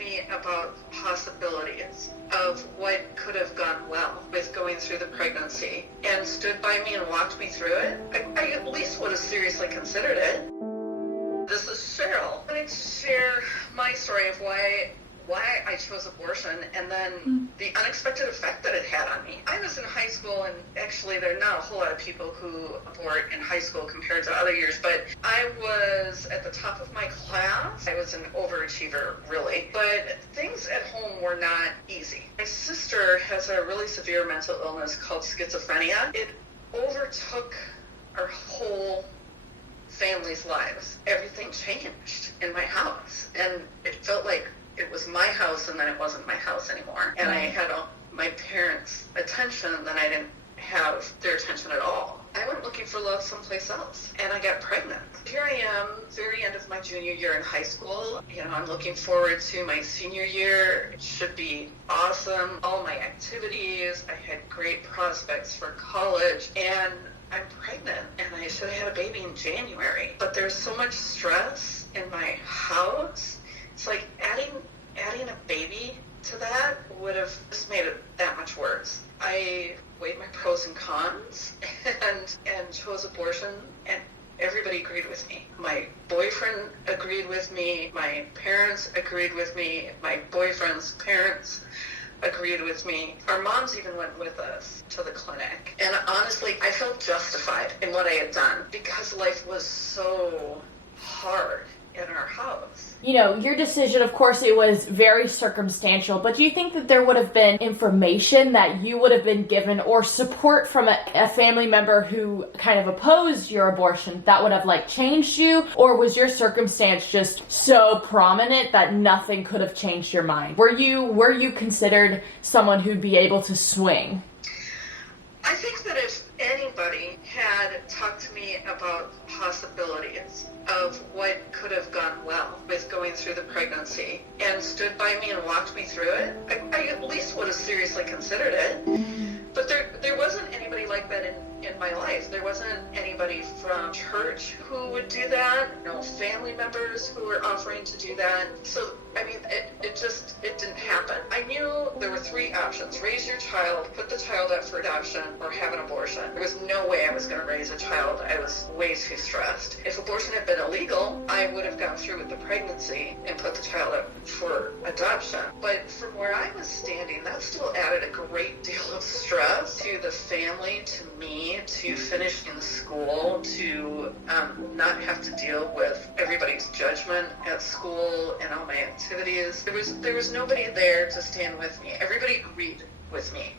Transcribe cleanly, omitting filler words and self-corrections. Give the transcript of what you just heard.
me about possibilities of what could have gone well with going through the pregnancy and stood by me and walked me through it, I at least would have seriously considered it. This is Cheryl. I wanted to share my story of why I chose abortion and then the unexpected effect that it had on me. I was in high school, and actually there are not a whole lot of people who abort in high school compared to other years, but I was at the top of my class. I was an overachiever, really, but things at home were not easy. My sister has a really severe mental illness called schizophrenia. It overtook our whole family's lives. Everything changed in my house, and it felt like it was my house, and then it wasn't my house anymore. And I had all my parents' attention, and then I didn't have their attention at all. I went looking for love someplace else, and I got pregnant. Here I am, very end of my junior year in high school. I'm looking forward to my senior year. It should be awesome. All my activities, I had great prospects for college, and I'm pregnant, and I should have had a baby in January. But there's so much stress in my house. It's like adding a baby to that would have just made it that much worse. I weighed my pros and cons and chose abortion, and everybody agreed with me. My boyfriend agreed with me. My parents agreed with me. My boyfriend's parents agreed with me. Our moms even went with us to the clinic. And honestly, I felt justified in what I had done because life was so hard in our house. Your decision, of course, it was very circumstantial, but do you think that there would have been information that you would have been given or support from a family member who kind of opposed your abortion that would have changed you? Or was your circumstance just so prominent that nothing could have changed your mind? Were you considered someone who'd be able to swing? I think that if anybody had talked to me about possibilities of what could have gone well with going through the pregnancy and stood by me and walked me through it, I at least would have seriously considered it. But there wasn't anybody like that in my life. There wasn't anybody from church who would do that, no family members who were offering to do that. So, it didn't happen. I knew there were three options: raise your child, put the child up for adoption, or have an abortion. There was no way I was going to raise a child. I was way too stressed. If abortion had been illegal, I would have gone through with the pregnancy and put the child up for adoption. But from where I was standing, that still added a great deal of stress to the family, to me, to finishing school, to not have to deal with everybody's judgment at school and all my activities. There was nobody there to stand with me. Everybody agreed with me.